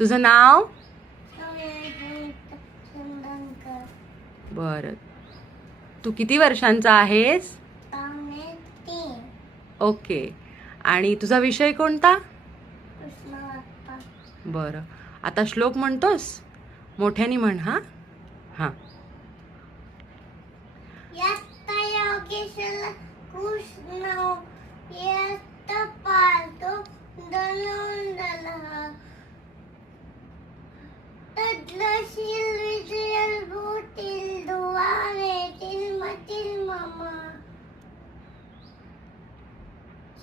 तुझं नाव? बर. बरं तू किती वर्षांचा आहेस? ओके. आणि तुझा विषय कोणता? बरं. आता श्लोक म्हणतोस? मोठ्याने म्हण हा? हां. कृष्ण तद्लशील विजयल भूतील दुवारेतील मतील मामा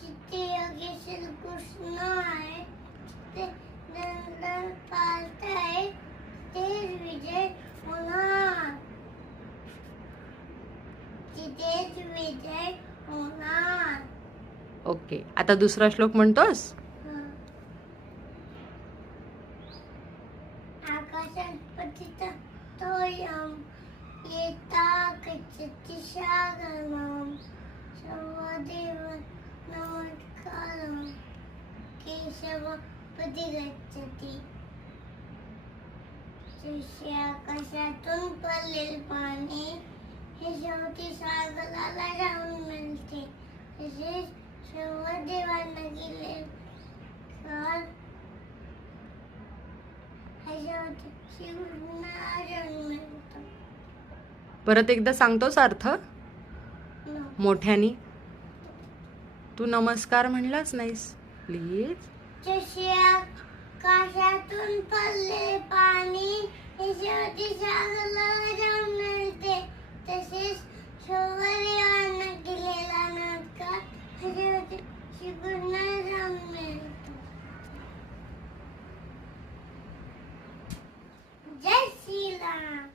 जिथे योगेश्वर कृष्ण आहे ते नंदन पालताय ते विजय होणार तिथेच विजय होणार ओके. आता दुसरा श्लोक म्हणतोस? आकाशात पतित तोयम येता गच्छति सागरम सर्वदेव नमस्कारम केशव पदी गच्छति जसे आकाशातून पडलेले पाणी हे शेवटी सागराला जाऊन मिळते परत एकदा सांगतोस अर्थ. मोठ्याने. तू नमस्कार म्हणलाच नाहीस. प्लीज आकाशातून पडले पाणी शेवटी सागराला 大